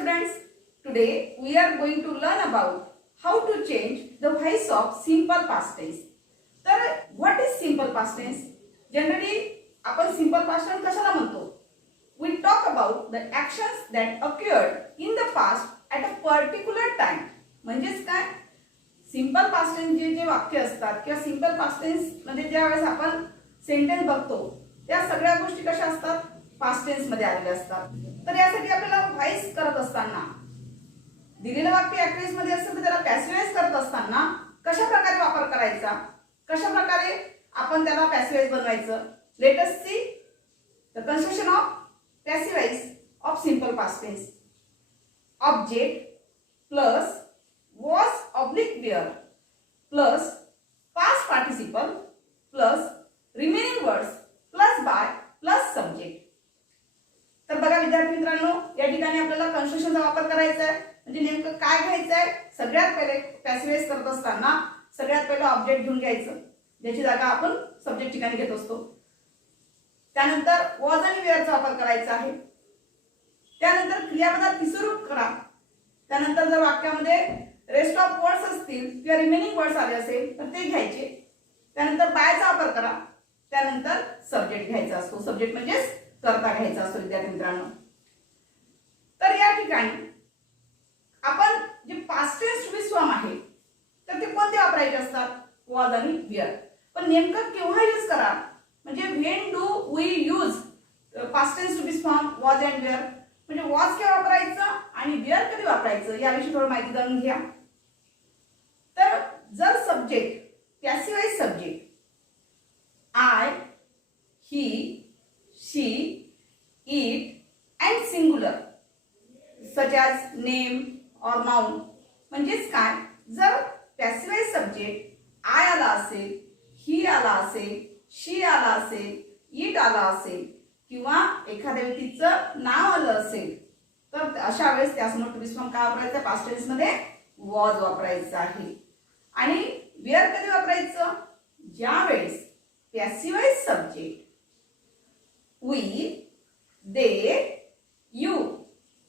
students, today we are going to learn about how to change the voice of simple past tense. तर what is simple past tense? Generally आपण simple past tense कशाला म्हणतो? We talk about the actions that occurred in the past at a particular time. म्हणजेच काय? Simple past tense जे वाक्य असतात किंवा सिंपल पास्ट टेन्स मध्ये ज्या वेळेस आपण सेंटेन्स बघतो त्या सगळ्या गोष्टी कशा असतात? पास्ट टेन्स मध्ये आलेल्या असतात. तर यासाठी आपल्याला व्हॉइस करत असताना दिलेलं वाक्य ऍक्टिव्ह मध्ये असेल तर त्याला पॅसिव्हाइज करत असताना कशा प्रकारे वापर करायचा, कशा प्रकारे आपण त्याला पॅसिव्हाइज बनवायचं. Let us see the construction of passive voice of simple past tense. Object plus was oblique were plus past participle plus remaining words plus by plus subject. तर बघा विद्यार्थी मित्रांनो, या ठिकाणी आपल्याला कन्स्ट्रक्शनचा वापर करायचा आहे. म्हणजे नेमकं काय घ्यायचं आहे? सगळ्यात पहिले पॅसिव्हाइज करत असताना सगळ्यात पहिले ऑब्जेक्ट घेऊन घ्यायचं, ज्याची जागा आपण सब्जेक्ट ठिकाणी घेत असतो. त्यानंतर वॉज आणि वेअरचा वापर करायचा आहे. त्यानंतर क्रियापदात विसरूप करा. त्यानंतर जर वाक्यामध्ये रेस्ट ऑफ वर्ड्स असतील किंवा रिमेनिंग वर्ड्स आले असेल तर ते घ्यायचे. त्यानंतर बायचा वापर करा. त्यानंतर सब्जेक्ट घ्यायचा असतो. सब्जेक्ट म्हणजेच कर्ता घ्यायचा असतो विद्यार्थी मित्रांनो. तर या ठिकाणी आपण जे past tense to be form आहे तर ते कोणते वापरायचे असतात? वॉज आणि वेअर. पण नेमकं केव्हा यूज करा, म्हणजे when do we use past tense to be form was and were. म्हणजे वॉज केव्हा वापरायचं आणि वेअर कधी वापरायचं याविषयी थोडं माहिती जाणून घ्या. तर जर subject passive voice subject I, he, she, it and singular such as name or noun. म्हणजेच काय? जर पॅसिव्हाइज सब्जेक्ट आय आला असेल, ही आला असेल, शी आला असेल, इट आला असेल किंवा एखाद्या व्यक्तीचं नाव आलं असेल तर अशा वेळेस त्यासमोर टू बी फॉर्म काय वापरायचं? पास्ट टेन्स मध्ये वॉज वापरायचं आहे. आणि वेअर कधी वापरायचं? ज्या वेळेस पॅसिव्हाइज सब्जेक्ट वी, दे, यू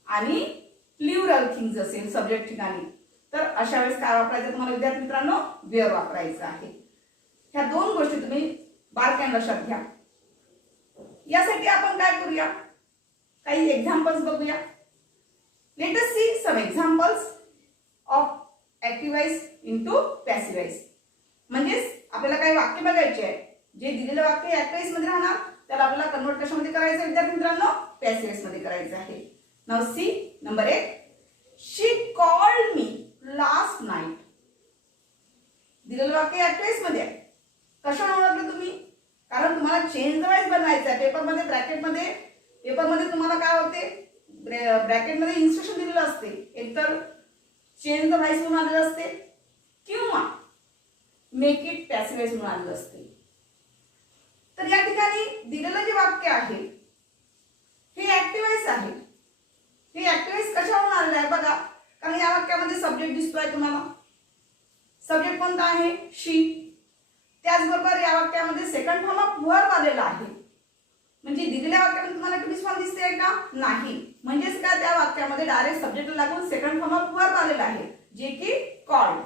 आणि प्लुरल थिंग्स असेल सब्जेक्ट ठिकाणी तर अशा वेळेस काय वापरायचं तुम्हाला विद्यार्थी मित्रांनो? वेअर वापरायचं आहे. ह्या दोन गोष्टी तुम्ही बारकाईने लक्षात घ्या. यासाठी आपण काय करूया? काही एक्झाम्पल्स बघूया. Let us see some examples of active voice into passive voice. म्हणजेच आपल्याला काही वाक्य बघायचे आहे. जे दिलेलं वाक्य ऍक्टिव्हाइज मध्ये राहणार त्याला आपल्याला कन्वर्ट कशामध्ये करायचं विद्यार्थी मित्रांनो? पॅसिव्हाइज मध्ये करायचं आहे. Now see number 1. She called me last night. दिलेलं वाक्य ऍक्टिव्हाइज मध्ये आहे. कशाने ओळखलं तुम्ही? कारण तुम्हाला चेंज द व्हॉइस बनवायचं आहे. पेपरमध्ये पेपरमध्ये तुम्हाला काय होते? ब्रॅकेटमध्ये इन्स्ट्रक्शन दिलेलं असते. एकतर चेंज द व्हॉइस म्हणून आलेलं असते किंवा मेक इट पॅसिव्हाइज म्हणून आलेलं असते. तर या ठिकाणी दिलेलं जे वाक्य आहे हे ऍक्टिव्हाइज आहे. हे ऍक्टिव्हाइज कशावरून आलेलं आहे बघा. कारण या वाक्यामध्ये सब्जेक्ट दिसतोय तुम्हाला. सब्जेक्ट कोणता आहे? शी. त्याचबरोबर या वाक्यामध्ये सेकंड फॉर्म ऑफ वर्ब आलेला आहे. म्हणजे दिलेल्या वाक्यामध्ये तुम्हाला टू बी फॉर्म दिसते का? नाही. म्हणजेच काय? त्या वाक्यामध्ये डायरेक्ट सब्जेक्ट लागून सेकंड फॉर्म ऑफ वर्ब आलेला आहे जे की कॉल्ड.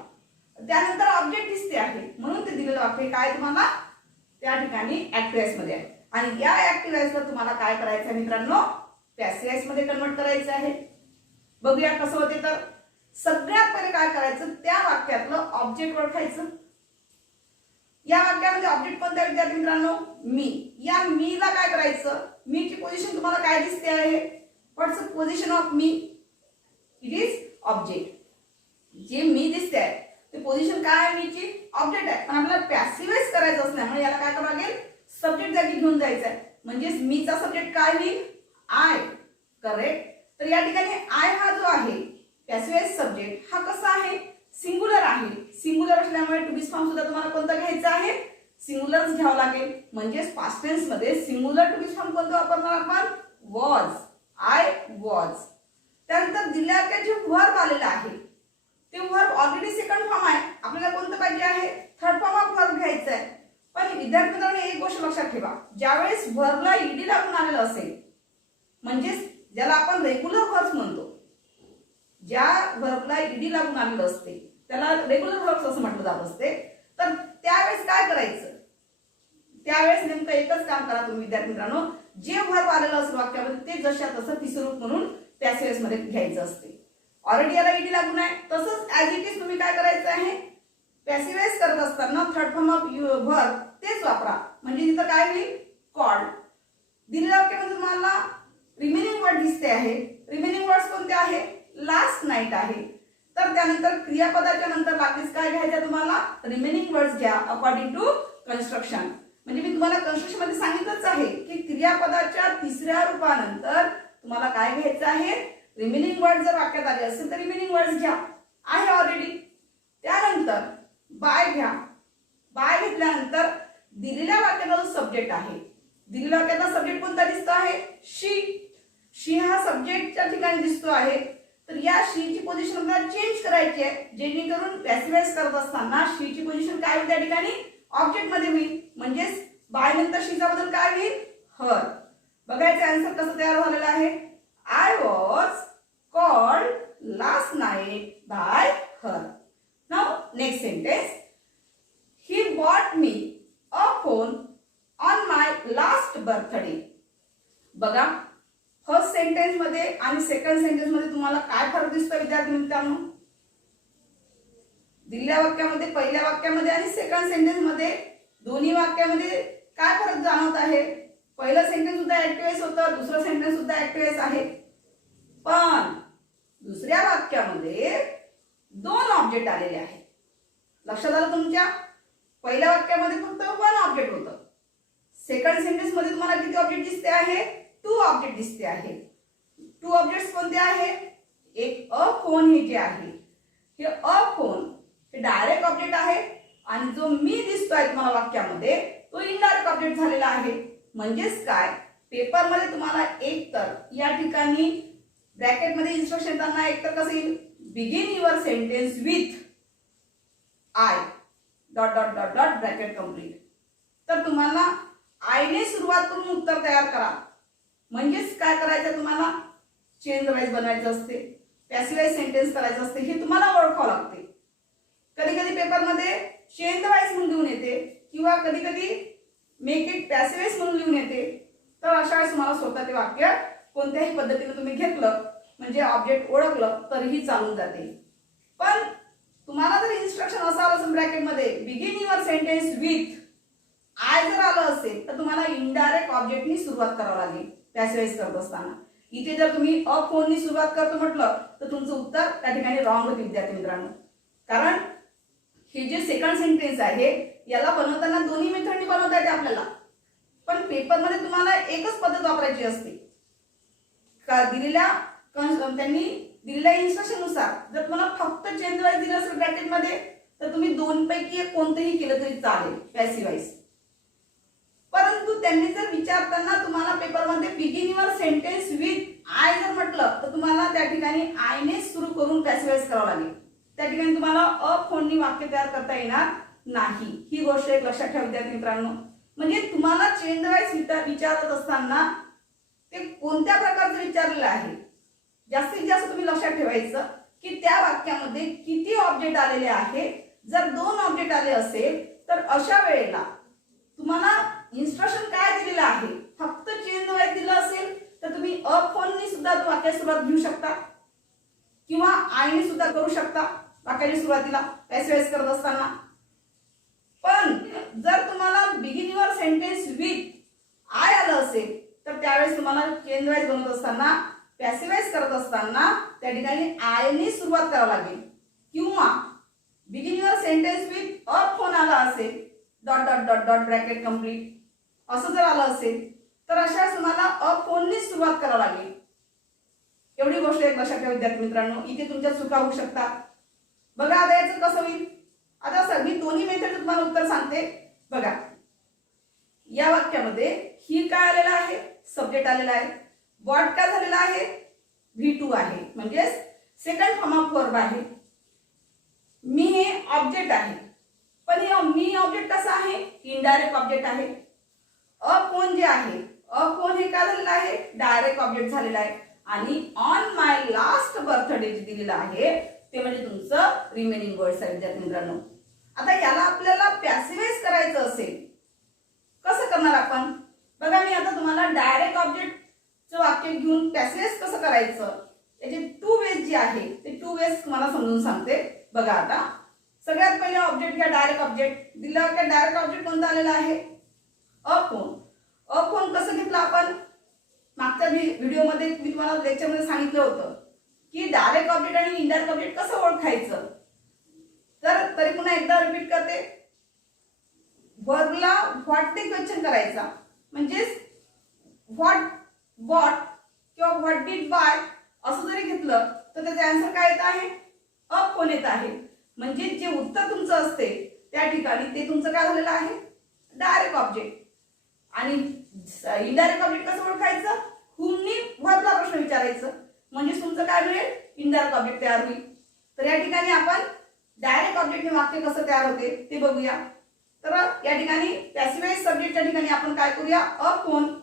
त्यानंतर ऑब्जेक्ट दिसते आहे म्हणून ते दिलेलं वाक्य काय तुम्हाला त्या ठिकाणी ऍक्टिव्हाइज मध्ये आहे. आणि या ऍक्टिव्हाइजला तुम्हाला काय करायचं आहे मित्रांनो? पॅसिव्हाइज मध्ये कन्वर्ट करायचं आहे. बघूया कसं होते. तर सगळ्यात पहिले काय करायचं? त्या वाक्यातलं ऑब्जेक्ट ओळखायचं. या वाक्यामध्ये ऑब्जेक्ट कोणता विद्यार्थी मित्रांनो? मी. या मी ला काय करायचं? मी ची पोझिशन तुम्हाला काय दिसते आहे? What's the position of me? It is object. जे मी दिसते आहे ते पोझिशन काय आहे? मी ची ऑब्जेक्ट आहे. पण आपल्याला पॅसिव्हाइज करायचं असल्यामुळे याला काय करावं लागेल? सब्जेक्ट जागी घेऊन जायचं आहे. म्हणजेच मीचा सब्जेक्ट काय होईल? आय. करेक्ट. तर या ठिकाणी आय हा जो आहे पॅसिव्हाइज सब्जेक्ट हा कसा आहे? सिंगुलर आहे. सिंगुलर असल्यामुळे टू बी फॉर्म सुद्धा तुम्हाला कोणता घ्यायचा आहे? सिंगुलरच घ्यावं लागेल. म्हणजेच पास्ट टेन्स मध्ये सिंगुलर टू बी फॉर्म कोणतं वापरणार आपण? वॉज. I was. त्यानंतर दिलेल्या जे वर्ब आलेला आहे ते वर्ब ऑलरेडी सेकंड फॉर्म आहे. आपल्याला कोणतं पाहिजे आहे? थर्ड फॉर्म ऑफ वर्ब घ्यायचं आहे. पण विद्यार्थी मित्रांनो एक गोष्ट लक्षात ठेवा. ज्यावेळेस वर्बला ईडी लागून आलेलं असेल म्हणजेच ज्याला आपण रेग्युलर वर्ब्स म्हणतो ज्या व्हर्बला ईडी लागून आलेलं असते त्याला रेग्युलर व्हर्ब्स असं म्हटलं जात असते. तर त्यावेळेस काय करायचं, त्यावेळेस नेमकं एकच काम करा तुम्ही विद्यार्थी मित्रांनो, जे व्हर्ब आलेलं असेल वाक्यामध्ये ते जशा तसं तिसरं रूप म्हणून पॅसिव्ह मध्ये घ्यायचं असते. ऑलरेडी याला ईडी लागून आहे, तसंच ऍज इट इज तुम्ही काय करायचं आहे, पॅसिव्हाइज करत असताना थर्ड फॉर्म ऑफ व्हर्ब तेच वापरा. म्हणजे तिथं काय होईल, कॉल्ड. दिलेल्या वाक्यामध्ये तुम्हाला रिमेनिंग वर्ड दिसते आहे. रिमेनिंग वर्ड्स कोणते आहे, लास्ट नाईट आहे. तर त्यानंतर क्रियापदाच्या नंतर लागलीच काय घ्यायचं तुम्हाला, रिमेनिंग वर्ड्स घ्या अकॉर्डिंग टू कन्स्ट्रक्शन. म्हणजे मी तुम्हाला कन्स्ट्रक्शन मध्ये सांगितलंच आहे की क्रियापदाच्या तिसऱ्या रूपानंतर तुम्हाला काय घ्यायचं आहे, रिमेनिंग वर्ड. जर वाक्यात आले असेल तर रिमेनिंग वर्ड्स घ्या, आहे ऑलरेडी. त्यानंतर बाय घ्या. बाय घेतल्यानंतर दिलेल्या वाक्याचा जो सब्जेक्ट आहे, दिलेल्या वाक्याचा सब्जेक्ट कोणता दिसतो आहे, शी. शी हा सब्जेक्टच्या ठिकाणी दिसतो आहे. तर या शी ची पोझिशन आपल्याला चेंज करायची आहे, जेणेकरून पॅसिव्हाइज करत असताना शी ची पोझिशन काय होईल त्या ठिकाणी, ऑब्जेक्ट मध्ये होईल. म्हणजेच बाय नंतर शीचा बदल काय होईल, हर. बघायचं आन्सर कसं तयार झालेलं आहे, I was called last night by her. Now next sentence, he bought me a phone on my last birthday. बघा फर्स्ट सेंटेन्स मध्ये आणि सेकंड सेंटेन्स मध्ये तुम्हाला काय फरक दिसतो विद्यार्थी मित्रांनो. दिलेल्या वाक्यामध्ये, पहिल्या वाक्यामध्ये आणि सेकंड सेंटेन्स मध्ये दोन्ही वाक्यामध्ये काय फरक जाणवत आहे. पहिलं सेंटेन्स सुद्धा ऍक्टिव्हाइज होतं, दुसरं सेंटेन्स सुद्धा ऍक्टिव्हाइज आहे. पण दुसऱ्या वाक्यामध्ये दोन ऑब्जेक्ट आलेले आहेत. लक्षात आलं तुमच्या, पहिल्या वाक्यामध्ये फक्त वन ऑब्जेक्ट होतं. सेकंड सेंटेन्स मध्ये तुम्हाला किती ऑब्जेक्ट दिसते आहे, टू ऑब्जेक्ट दिसते आहे. टू ऑब्जेक्ट्स कोणते आहे, एक अ फोन हे जे आहे, हे अ फोन हे डायरेक्ट ऑब्जेक्ट आहे आणि जो मी दिसतोय तुम्हाला वाक्यामध्ये तो इनडायरेक्ट ऑब्जेक्ट झालेला आहे. म्हणजेच काय, पेपर मध्ये तुम्हाला एक तर या ठिकाणी ब्रॅकेट मध्ये इन्स्ट्रक्शन देताना एक तर कसं येईल, begin your sentence with I dot dot dot dot bracket complete. तर तुम्हाला आयने सुरुवात करून उत्तर तयार करा. म्हणजेच काय करायचं, तुम्हाला चेंज वाईज बनवायचं असते, पॅसिव्हाइज सेंटेन्स करायचं असते, हे तुम्हाला ओळखावं लागते. कधी कधी पेपरमध्ये चेंज वाईज म्हणून लिहून येते किंवा कधी कधी मेक इट पॅसिव्हाइज म्हणून लिहून येते. तर अशा वेळेस तुम्हाला स्वतः ते वाक्य कोणत्याही पद्धतीने तुम्ही घेतलं म्हणजे ऑब्जेक्ट ओळखलं तरीही चालून जाते. पण तुम्हाला जर इन्स्ट्रक्शन असं आलं असेल ब्रॅकेटमध्ये begin your sentence with I जर आलं असेल तर तुम्हाला इनडायरेक्ट ऑब्जेक्टनी सुरुवात करावं लागेल पॅसिव्हाइज करत असताना. इथे जर तुम्ही अ फोननी सुरुवात करतो म्हटलं तर तुमचं उत्तर त्या ठिकाणी रॉंग होते विद्यार्थी मित्रांनो. कारण हे जे सेकंड सेंटेन्स आहे याला बनवताना दोन्ही मेथडनी बनवता येते आपल्याला, पण पेपरमध्ये तुम्हाला एकच पद्धत वापरायची असते. त्यांनी दिलेल्या इन्स्ट्रक्शन नुसार जर तुम्हाला फक्त चेंज वाईज दिलं असेल ब्रॅकेटमध्ये तर तुम्ही दोन पैकी एक कोणतेही केलं तरी चालेल पॅसिव्हाइज. परंतु त्यांनी जर विचारताना तुम्हाला पेपरमध्ये begin your sentence with I जर म्हटलं तर तुम्हाला त्या ठिकाणी आयने सुरू करून पॅसिव्हाइज करावं लागेल. त्या ठिकाणी तुम्हाला अ फोननी वाक्य तयार करता येणार नाही. ही गोष्ट एक लक्षात ठेवा विद्यार्थी मित्रांनो. म्हणजे तुम्हाला चेंज वाईज विचारत असताना ते कोणत्या प्रकारचं विचारलेलं आहे जास्तीत जास्त तुम्ही लक्षात ठेवायचं की त्या वाक्यामध्ये किती ऑब्जेक्ट आलेले आहे. जर दोन ऑब्जेक्ट आले असेल तर अशा वेळेला तुम्हाला इन्स्ट्रक्शन काय दिलेलं आहे, फक्त चेंज वाईज दिलं असेल तर तुम्ही अ फोननी सुद्धा वाक्याची सुरुवात घेऊ शकता किंवा आयने सुद्धा करू शकता वाक्याची सुरुवातीला पॅसिव्हाइज करत असताना. पण जर तुम्हाला begin your sentence with I आलं असेल तर त्यावेळेस तुम्हाला चेंज वाईज बनवत असताना पॅसिव्हाइज करत असताना त्या ठिकाणी आयने सुरुवात करावी लागेल किंवा begin your sentence with a phone आला असेल dot dot dot dot bracket complete असं जर आलं असेल तर अशा तुम्हाला अ फोननी सुरुवात करावी लागेल. एवढी गोष्ट एक लक्षात ठेवा विद्यार्थी मित्रांनो. इथे तुमच्या चुका होऊ शकतात. बघा आता याचं कसं होईल. आता सगळी दोन्ही मेथड तुम्हाला उत्तर सांगते. बघा या वाक्यामध्ये ही काय आलेला आहे, सब्जेक्ट आलेला आहे. बॉट काय झालेला आहे, V2 आहे म्हणजे सेकंड फॉर्म ऑफ वर्ब आहे. मी हे ऑब्जेक्ट आहे पण हे मी ऑब्जेक्ट कसा आहे, इनडायरेक्ट ऑब्जेक्ट आहे. अ फोन जे आहे, अ फोन हे काय झालेलं आहे, डायरेक्ट ऑब्जेक्ट झालेला आहे. आणि ऑन माय लास्ट बर्थडे खाली जे दिलेलं आहे ते म्हणजे तुमचं रिमेनिंग वर्ड्स आहे विद्यार्थी मित्रांनो. आता याला आपल्याला पॅसिव्हाइज करायचं असेल कसं करणार आपण? बघा मी आता तुम्हाला डायरेक्ट ऑब्जेक्टचं वाक्य घेऊन पॅसिव्हाइज कसं करायचं याचे 2 वेज जे आहे ते 2 वेज तुम्हाला समजून सांगते. बघा आता सगळ्यात पहिले ऑब्जेक्ट घ्या. डायरेक्ट ऑब्जेक्ट दिला की डायरेक्ट ऑब्जेक्ट कोणता आलेला आहे? A phone. अ फोन कसं घेतलं आपण? मागच्या व्हिडिओमध्ये मी तुम्हाला लेक्चरमध्ये सांगितलं होतं की डायरेक्ट ऑब्जेक्ट आणि इनडायरेक्ट ऑब्जेक्ट कसं ओळखायचं. तर तरी पुन्हा एकदा रिपीट करते. वर्बला व्हॉट ते क्वेश्चन करायचा म्हणजे व्हॉट व्हॉट किंवा व्हॉट डिड बाय असं जरी घेतलं तर त्याचे आन्सर काय येत आहे? अ फोन येत आहे. म्हणजे जे उत्तर तुमचं असते त्या ठिकाणी ते तुमचं काय झालेलं आहे? Direct object. आणि इनडायरेक्ट ऑब्जेक्ट कसं ओळखायचं? हुमनी वर्बला प्रश्न विचारायचं म्हणजे तुमचं काय मिळेल? इनडायरेक्ट ऑब्जेक्ट तयार होईल. तर या ठिकाणी आपण डायरेक्ट ऑब्जेक्टने वाक्य कसं तयार होते ते बघूया. तर या ठिकाणी पॅसिव्हाइज सब्जेक्टच्या ठिकाणी आपण काय करूया? अ फोन.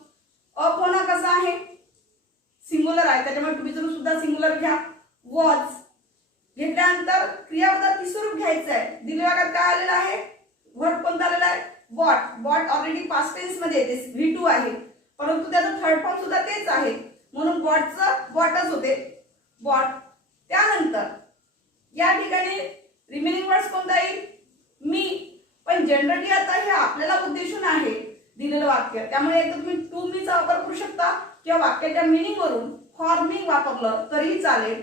अ फोन हा कसा आहे? सिंग्युलर आहे त्याच्यामुळे टू बी जरूर सुद्धा सिंग्युलर घ्या. वॉज घेतल्यानंतर क्रियापदात तिसरं रूप घ्यायचं आहे. दिलेल्या वाक्यात काय आलेलं आहे? वर्ब कोणता आलेला आहे? Bought. Bought already past tense मध्ये येते V2 आहे परंतु त्याचा थर्ड फॉर्म सुद्धा तेच आहे म्हणून बॉटचं बॉटच होते. बॉट. त्यानंतर या ठिकाणी रिमेनिंग वर्ड्स कोणता येईल? मी. पण जनरली आता हे आपल्याला उद्देशून आहे दिलेलं वाक्य त्यामुळे एकदा तुम्ही टू मीचा वापर करू शकता किंवा वाक्याच्या मिनिंग वरून फॉर मी वापरलं तरीही चालेल.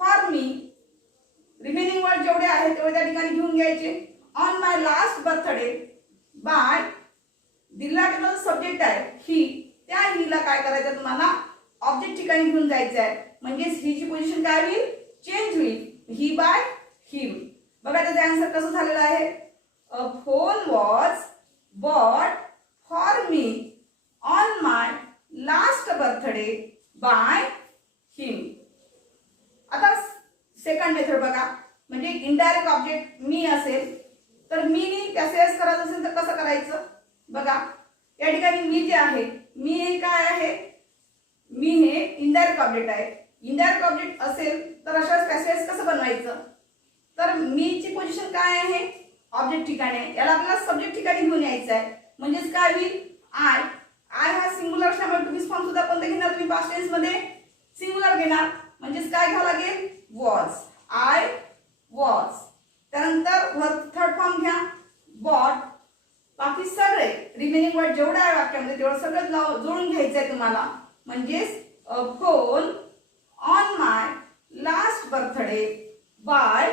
फॉर मी रिमेनिंग वर्ड जेवढे आहेत तेवढे त्या ठिकाणी घेऊन घ्यायचे. On my last birthday by दिला गेलेला सब्जेक्ट आहे ही. त्या हीला काय करायचं तुम्हाला? ऑब्जेक्ट ठिकाणी घेऊन जायचं आहे म्हणजे हीची पोझिशन काय होईल? चेंज होईल. He by him. बघा त्याचा आन्सर कसं झालेला आहे? A phone was bought for me on my last birthday by him. आता सेकंड मेथड बघा म्हणजे इनडायरेक्ट ऑब्जेक्ट मी असेल तर मी नी पॅसिव्हाइज करायचं असेल तर कसं करायचं? बघा या ठिकाणी मी जे आहे मी हे काय आहे? मी हे इनडायरेक्ट ऑब्जेक्ट आहे. इनडायरेक्ट ऑब्जेक्ट असेल तर अशाच पॅसिव्हाइज कसं बनवायचं? तर मी ची पोझिशन काय आहे? ऑब्जेक्ट ठिकाणी आहे. याला आपल्याला सब्जेक्ट ठिकाणी घेऊन यायचं आहे म्हणजेच काय होईल? आय. आय हा सिंग्युलर असल्यामुळे टू बी फॉर्म सुद्धा कोणते घेणार तुम्ही? पास्ट टेन्स मध्ये सिंग्युलर घेणार म्हणजेच काय घ्यावं लागेल? वॉज. I was. त्यानंतर थर्ड फॉर्म घ्या बॉट. बाकी सगळे रिमेनिंग वर्ड जेवढं आहे वाक्यामध्ये तेवढं सगळं जोडून घ्यायचं आहे तुम्हाला म्हणजेच a phone on my last birthday by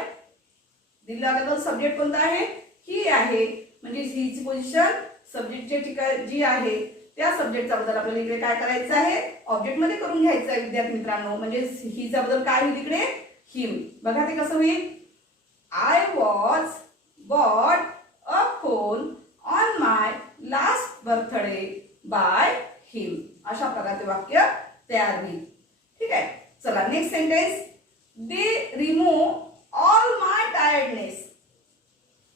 दिला गेलेला सब्जेक्ट कोणता आहे? ही आहे म्हणजे हीची पोझिशन सब्जेक्टच्या ठिकाणी जी आहे त्या सब्जेक्टचा बदल आपल्याला इकडे काय करायचं आहे? ऑब्जेक्ट मध्ये करून घ्यायचं आहे विद्यार्थी मित्रांनो. म्हणजे हीचा बदल काय होईल इकडे? हिम. बघा ते कसं होईल? I was bought a phone on my last birthday by him. अशा प्रकारचे वाक्य तयार होईल. ठीक आहे. चला next sentence. They remove all my tiredness.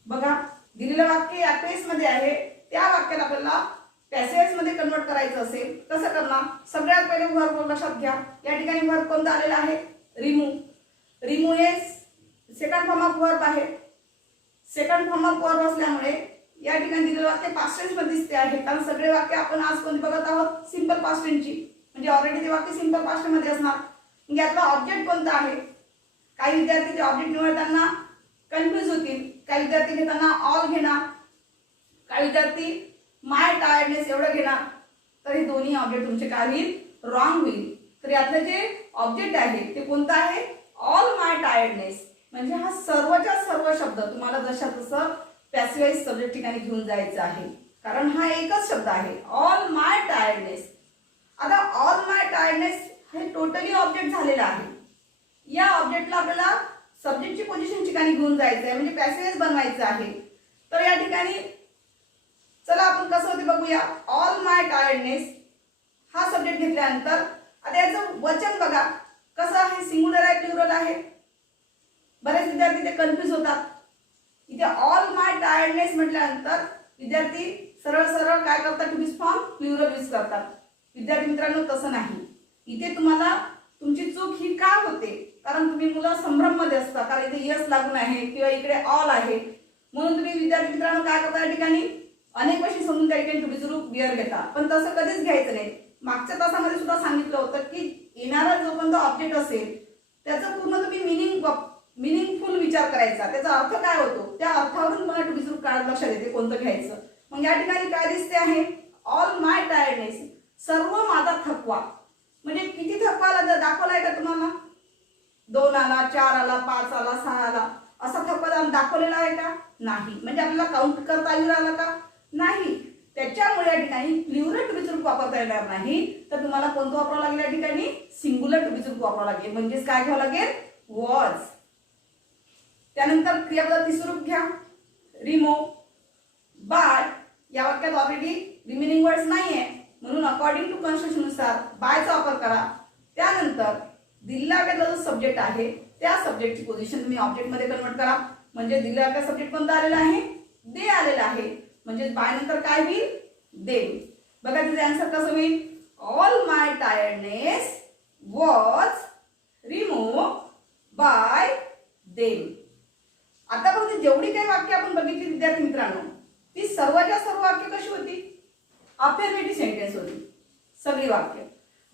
बघा दिलेलं वाक्य या केस मध्ये आहे त्या वाक्याला आपल्याला पॅसिव्हाइज मध्ये कन्वर्ट करायचं असेल कसं करणार? सगळ्यात पहिले वर्ब लक्षात घ्या. या ठिकाणी वर्ब कोणता आलेला आहे? रिमूव्ह. रिमूव्ह हे सेकंड फॉर्म ऑफ वर्ब आहे. सेकंड फॉर्म ऑफ वर्ब असल्यामुळे या ठिकाणी दिलेलं वाक्य पास्ट टेन्स मध्ये दिसते आहे कारण सगळे वाक्य आपण आज कोणती बघत आहोत? सिंपल पास्ट टेन्सची म्हणजे ऑलरेडी ते वाक्य सिंपल पास्ट मध्ये असणार. मग यातला ऑब्जेक्ट कोणता आहे? काही विद्यार्थी ऑब्जेक्ट निवडताना कन्फ्युज होतील. काही विद्यार्थी घेताना ऑल घेणार. काही विद्यार्थी माय टायर्डनेस एवढं घेणार. तर हे दोन्ही ऑब्जेक्ट तुमचे काय होईल? रॉंग होईल. तर यातलं जे ऑब्जेक्ट आहे ते कोणतं आहे? All my tiredness. म्हणजे हा सर्वच्या सर्व शब्द तुम्हाला जशा तसं पॅसिव्हाइज सब्जेक्ट ठिकाणी घेऊन जायचं आहे कारण हा एकच शब्द आहे ऑल माय टायर्डनेस. आता ऑल माय टायर्डनेस हे टोटली ऑब्जेक्ट झालेला आहे. या ऑब्जेक्टला आपल्याला सब्जेक्टची पोझिशन ठिकाणी घेऊन जायचं आहे म्हणजे पॅसिव्हाइज बनवायचं आहे. तर या ठिकाणी चला आपण कसं होते बघूया. ऑल माय टायर्डनेस हा सब्जेक्ट घेतल्यानंतर आता याचं वचन बघा कसं आहे? सिंग्युलर आहे प्लुरल आहे? बरेच विद्यार्थी ते कन्फ्युज होतात. इथे ऑल माय टायर्डनेस म्हटल्यानंतर विद्यार्थी सरळ सरळ काय करतात? To be form plural use करतात. विद्यार्थी मित्रांनो तसं नाही. इथे तुम्हाला तुमची चूक ही का होते? कारण तुम्ही तुम्ही मुलं संभ्रममध्ये असता, कारण इथे यस लागून आहे किंवा इकडे ऑल आहे, म्हणून तुम्ही विद्यार्थी मित्रांनो काय करता, या ठिकाणी अनेक गोष्टी समजून त्या ठिकाणी टू बी चं रूप विअर घेता. पण तसं कधीच घ्यायचं नाही. मागच्या तासामध्ये सुद्धा सांगितलं होतं की येणारा जो पण ऑब्जेक्ट असेल त्याचा पूर्ण तुम्ही मिनिंगफुल विचार करायचा, त्याचा अर्थ काय होतो, त्या अर्थावरून मला टू बी चं रूप काय लक्षात येते कोणतं घ्यायचं. मग या ठिकाणी काय दिसते आहे, ऑल माय टायर्डनेस, सर्व माझा थकवा. म्हणजे किती थकवा आला दाखवलाय का तुम्हाला, 2 आला, 4 आला, 5 आला, 6 आला, असा थकवा दाखवलेला आहे का, नाही. म्हणजे आपल्याला काउंट करता येईल आला का, नाही. त्याच्यामुळे या ठिकाणी प्लुरल टू बी चं रूप वापरता येणार नाही. तर तुम्हाला कोणतं वापरावं लागेल, या ठिकाणी सिंग्युलर टू बी चं रूप वापरावं लागेल. म्हणजेच काय घ्यावं लागेल, वॉज. त्यानंतर क्रियापद तिसरं रूप घ्या, रिमूव्ह. बाय या वाक्यात ऑलरेडी रिमेनिंग वर्ड्स नाहीये, म्हणून अकॉर्डिंग टू कन्स्ट्रक्शन नुसार बायचा वापर करा. त्यानंतर दिलेल्या वाक्यातला जो सब्जेक्ट आहे त्या सब्जेक्टची पोझिशन तुम्ही ऑब्जेक्ट मध्ये कन्वर्ट करा. म्हणजे दिलेल्या वाक्यात सब्जेक्ट कोणता आलेला आहे, दे आलेला आहे. म्हणजे बाय नंतर काय होईल, दे. बघा तिचे आन्सर कसं होईल, all my tiredness was remove bye them. आता बघा जेवढी काही वाक्य आपण बघितली विद्यार्थी मित्रांनो, ती सर्वच्या सर्व वाक्य कशी होती, अफर्मेटिव्ह सेंटेन्स होती सगळी वाक्य.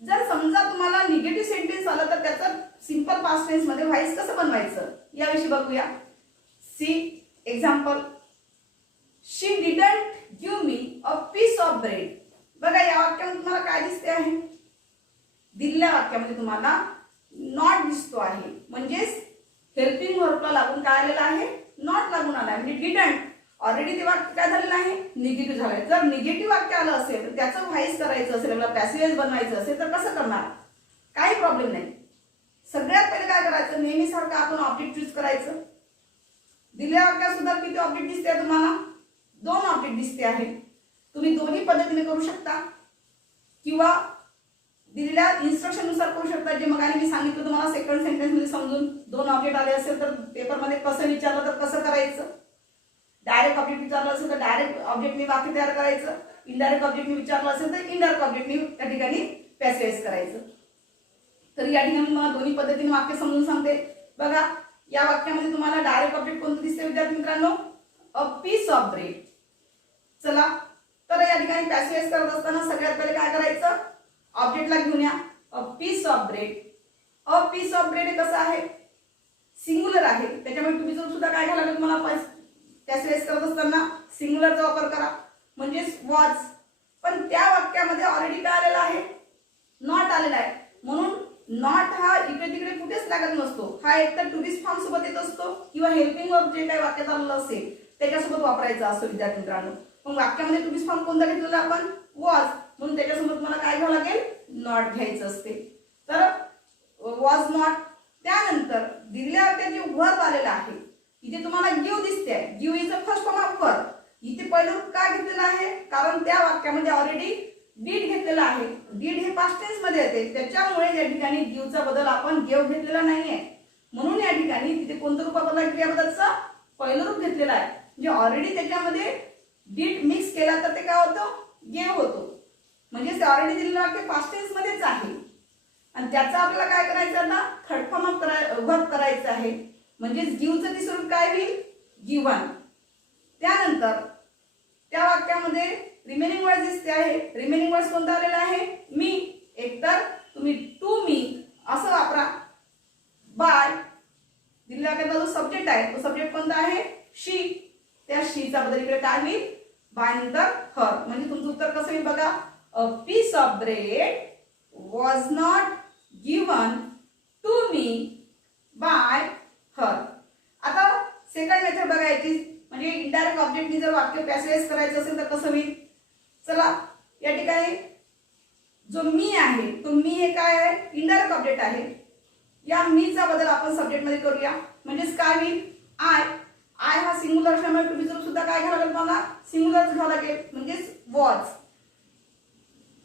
जर समजा तुम्हाला निगेटिव्ह सेंटेन्स आलं तर त्याचं सिंपल पास्ट टेन्स मध्ये व्हाईस कसं बनवायचं याविषयी बघूया. See example, she didn't give me a piece of bread. बघा या वाक्यामध्ये तुम्हाला काय दिसते आहे, दिलेल्या वाक्यामध्ये तुम्हाला नॉट दिसतो आहे. म्हणजेच हेल्पिंग वर्बला लागून काय आलेला आहे, नॉट लागून आला आहे. म्हणजे डिडंट ऑलरेडी ते वाक्य काय झालेलं आहे, निगेटिव्ह झालंय. जर निगेटिव्ह वाक्य आलं असेल तर त्याचं व्हाईस करायचं असेल, आपल्याला पॅसिव्ह बनवायचं असेल तर कसं करणार, काही प्रॉब्लेम नाही. सगळ्यात पहिले काय करायचं, नेहमीसारखं आपण ऑब्जेक्ट चूज करायचं. दिलेल्या वाक्यात सुद्धा किती ऑब्जेक्ट दिसते तुम्हाला, 2 ऑब्जेक्ट दिसते आहे. तुम्ही दोन्ही पद्धतीने करू शकता किंवा दिलेल्या इन्स्ट्रक्शन नुसार करू शकता. जे मग मी सांगितलं तुम्हाला सेकंड सेंटेन्स मध्ये समजून, 2 ऑब्जेक्ट आले असेल तर पेपरमध्ये कसं विचारलं तर कसं करायचं. डायरेक्ट ऑब्जेक्ट विचारलं असेल तर डायरेक्ट ऑब्जेक्टने वाक्य तयार करायचं, इनडायरेक्ट ऑब्जेक्टने विचारलं असेल तर इनडायरेक्ट ऑब्जेक्टने त्या ठिकाणी पॅसिव्हाइज करायचं. तर या ठिकाणी मला दोन्ही पद्धतीने वाक्य समजून सांगते. बघा या वाक्यामध्ये तुम्हाला डायरेक्ट ऑब्जेक्ट कोणतं दिसते विद्यार्थी मित्रांनो, अ पीस ऑफ ब्रेड. चला तर या ठिकाणी पॅसिव्हाइज करत असताना सगळ्यात पहिले काय करायचं, ऑब्जेक्टला घेऊन या, a piece of bread. A piece of bread हे कसं आहे, सिंग्युलर आहे. त्याच्यामुळे तुम्ही सुद्धा काय घ्यायला लागेल तुम्हाला, पॅसिव्हाइज करत असताना सिंग्युलरचा वापर करा, म्हणजेच वॉज. पण त्या वाक्यामध्ये ऑलरेडी काय आलेला आहे, नॉट आलेला आहे. म्हणून नॉट हा इकडे तिकडे कुठेच लागत नसतो. हा एकतर टू बी फॉर्म सोबत येत असतो किंवा हेल्पिंग वर्ब जे काही वाक्यात आलेलं असेल त्याच्यासोबत वापरायचा असतो विद्यार्थी मित्रांनो. मग वाक्यामध्ये टू बी फॉर्म कोणता घेतलेला आपण, वॉज, म्हणून त्याच्यासोबत मला काय घ्यावं लागेल, नॉट घ्यायचं असते. तर वॉज नॉट. त्यानंतर दिलेल्या वाक्यात जे वर्ब आलेला आहे, इथे तुम्हाला गिव्ह दिसते, give is a first form of verb. इथे पहिलं रूप का घेतलेलं आहे, कारण त्या वाक्यामध्ये ऑलरेडी डीड घेतलेला आहे. डीड हे पास्ट टेन्स मध्ये येते, त्याच्यामुळे या ठिकाणी गिव्हचा बदल आपण गेव घेतलेला नाहीये. म्हणून या ठिकाणी तिथे कोणतं रूप वापरलं, क्रियापदाचं पहिलं रूप घेतलेलं आहे. जे ऑलरेडी त्याच्यामध्ये डीड मिक्स केला तर ते काय होतं, गेव होतो. म्हणजे ते ऑलरेडी दिलेलं वाक्य पास्ट टेन्स मध्येच आहे आणि त्याचा आपल्याला काय करायचं, आता थर्ड फॉर्म ऑफ वर्ब करायचं आहे. म्हणजे गिव्हचं तिसरं रूप काय होईल, गिव्हन. त्यानंतर त्या वाक्यामध्ये रिमेनिंग वर्ड्स दिसते आहे. रिमेनिंग वर्ड्स कोणता आलेला आहे, मी. एकतर तुम्ही टू मी असं वापरा. बाय दिलेल्या वाक्यातला जो सब्जेक्ट आहे तो सब्जेक्ट कोणता आहे, शी. त्या शीचा बदल इकडे काय होईल, बाय नंतर हर. म्हणजे तुमचं उत्तर कसं होईल बघा, a piece of bread was not given to me by her. आता सेकंड मेथड बघायची, म्हणजे इनडायरेक्ट ऑब्जेक्टनी जर वाक्य पॅसिव्हाइज करायचं असेल तर कसं होईल. चला या ठिकाणी जो मी आहे तो मी हे काय आहे, इनडायरेक्ट ऑब्जेक्ट आहे. या मीचा बदल आपण सब्जेक्ट मध्ये करूया. म्हणजेच काय होईल, आय. आय हा सिंग्युलर असल्यामुळे तुम्ही जर सुद्धा काय घ्यावं लागेल, मला सिंग्युलरच घ्यावं लागेल, म्हणजेच वॉज.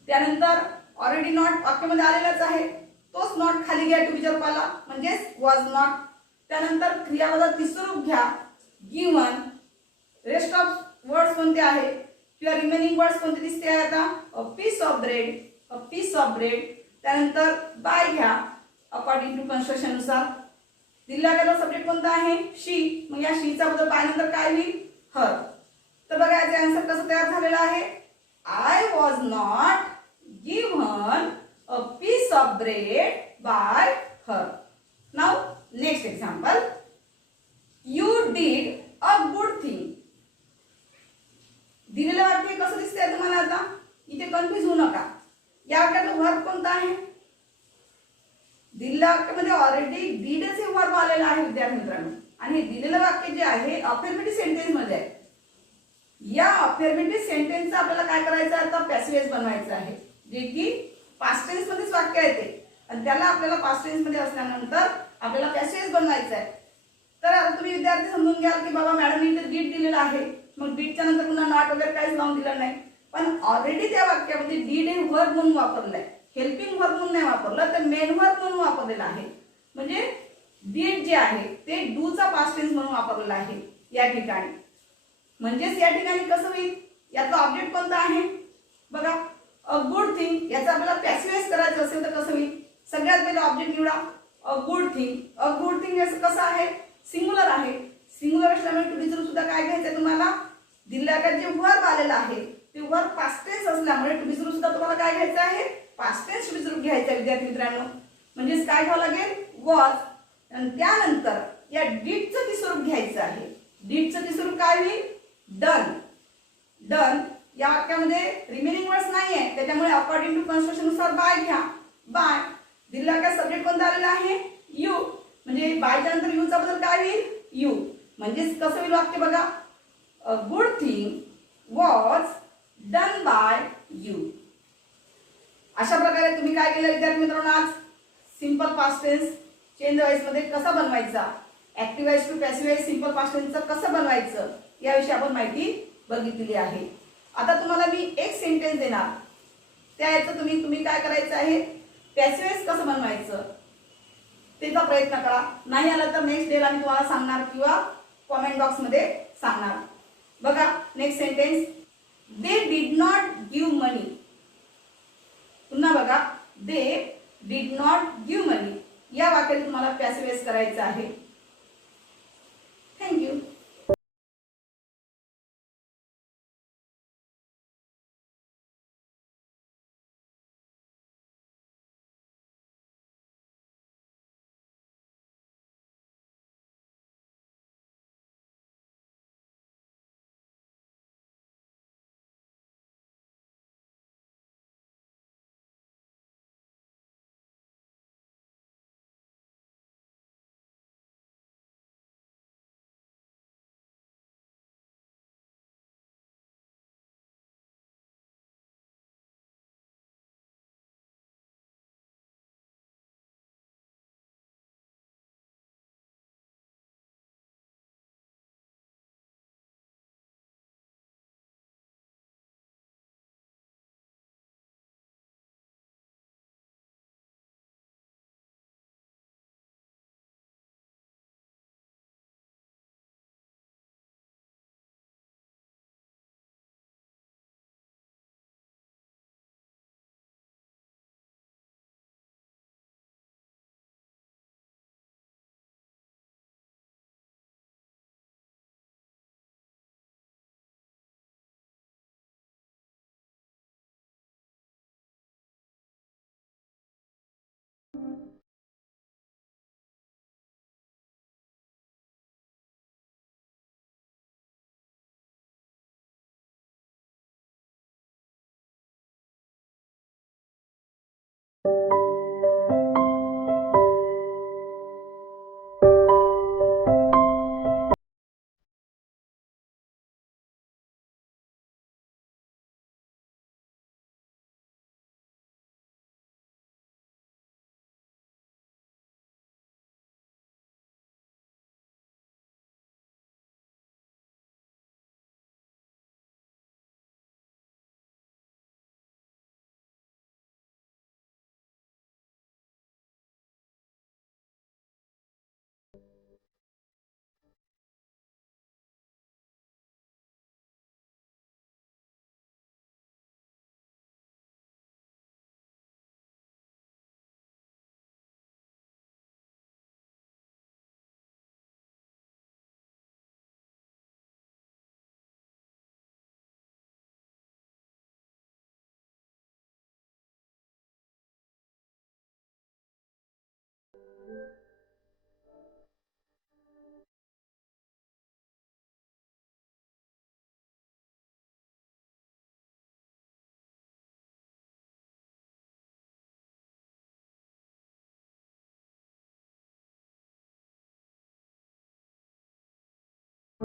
त्यानंतर ऑलरेडी नॉट वाक्यामध्ये आलेलाच आहे, तोच नॉट खाली घ्या टू बी च्या रूपाला, म्हणजेच वॉज नॉट. त्यानंतर क्रियापदात तिसरं रूप घ्या, गिव्हन. रेस्ट ऑफ वर्ड्स कोणते आहे किंवा रिमेनिंग वर्ड्स कोणते दिसते आहे आता, a piece of bread, a piece of bread. त्यानंतर बाय घ्या अकॉर्डिंग टू कन्स्ट्रक्शन नुसार. दिलेला गेलेला सब्जेक्ट कोणता आहे शी, मग या शीचा बदल बाय नंतर काय होईल हर. तर बघा याचे आन्सर कसं तयार झालेलं आहे. I was not given a piece of bread by her. Now next example, you did a good thing. दिलेलं वाक्य कसं दिसतंय तुम्हाला आता, इथे कन्फ्युज होऊ नका. या वाक्यातलं वर्ब कोणता आहे, दिलेल्या वाक्यामध्ये ऑलरेडी डीड हे वर्ब आलेलं आहे विद्यार्थी मित्रांनो, आणि हे दिलेलं वाक्य जे आहे अफर्मेटिव्ह सेंटेन्स मध्ये आहे. या अफर्मेटिव्ह सेंटेन्सचं आपल्याला काय करायचं आहे, आता पॅसिव्ह वॉइस बनवायचं आहे, जे की पास्ट टेन्स मध्येच वाक्य येते आणि त्याला आपल्याला पास्ट टेन्स मध्ये असल्यानंतर आपल्याला पॅसिव्ह वॉइस बनवायचं आहे. तर आता तुम्ही विद्यार्थी समजून घ्याल की बाबा मॅडमने इथे डीड दिलेला आहे, मग डीडच्या नंतर पुन्हा नॉट वगैरे काहीच लावून दिलं नाही, पण ऑलरेडी त्या वाक्यामध्ये डीड हे वर्ब म्हणून वापरलंय, हेल्पिंग वर्ब म्हणून नाही वापरलं तर मेन वर्ब म्हणून वापरलेलं आहे. म्हणजे डीड जे आहे ते डूचा पास्ट टेन्स म्हणून वापरलेला आहे या ठिकाणी. म्हणजेच या ठिकाणी कसं होईल, याचा ऑब्जेक्ट कोणता आहे बघा अ गुड थिंग. याचा आपल्याला पॅसिव्ह वॉइस करायचं असेल तर कसं होईल, सगळ्यात पहिले ऑब्जेक्ट निवडा अ गुड थिंग. अ गुड थिंग याचं कसं आहे सिंग्युलर आहे, सिंग्युलर असल्यामुळे टू बी सुद्धा काय घ्यायचंय तुम्हाला, दिलेल्या जे वर्ब आलेलं आहे ते वर्ब पास्ट टेन्स असल्यामुळे टू बी सुद्धा तुम्हाला काय घ्यायचं आहे पास्ट टेन्स टू बी घ्यायचं आहे विद्यार्थी मित्रांनो. म्हणजेच काय घ्यावं लागेल वॉज, आणि त्यानंतर या डीडचं ती स्वरूप घ्यायचं आहे. डीडचं ती स्वरूप काय होईल डन. डन या वाक्यामध्ये रिमेनिंग वर्ड्स नाही आहे, त्याच्यामुळे अकॉर्डिंग टू कन्स्ट्रक्शन नुसार बाय घ्या. बाय दिलेला काय सब्जेक्ट कोणता आलेला आहे यू, म्हणजे बायच्या नंतर यूचा बदल काय होईल यू. म्हणजेच कसं होईल वाक्य बघा a good thing was done by you. अशा प्रकारे तुम्ही काय केलं विद्यार्थी मित्रांनो, आज simple past tense change voice मध्ये कसा बनवायचा, active voice to passive voice simple past टेन्सचं कसं बनवायचं याविषयी आपण माहिती बघितलेली आहे. आता तुम्हाला मी एक सेंटेन्स देणार, त्याचं तुम्ही काय करायचं आहे पॅसिव्ह वॉइस कसं बनवायचं त्याचा प्रयत्न करा. नाही आला तर नेक्स्ट डेला मी तुम्हाला सांगणार किंवा कॉमेंट बॉक्स मध्ये सांगणार. बघा next sentence, they did not give money. पुन्हा बघा they did not give money या वाक्यात तुम्हाला पॅसिव्ह वॉइस करायचं आहे.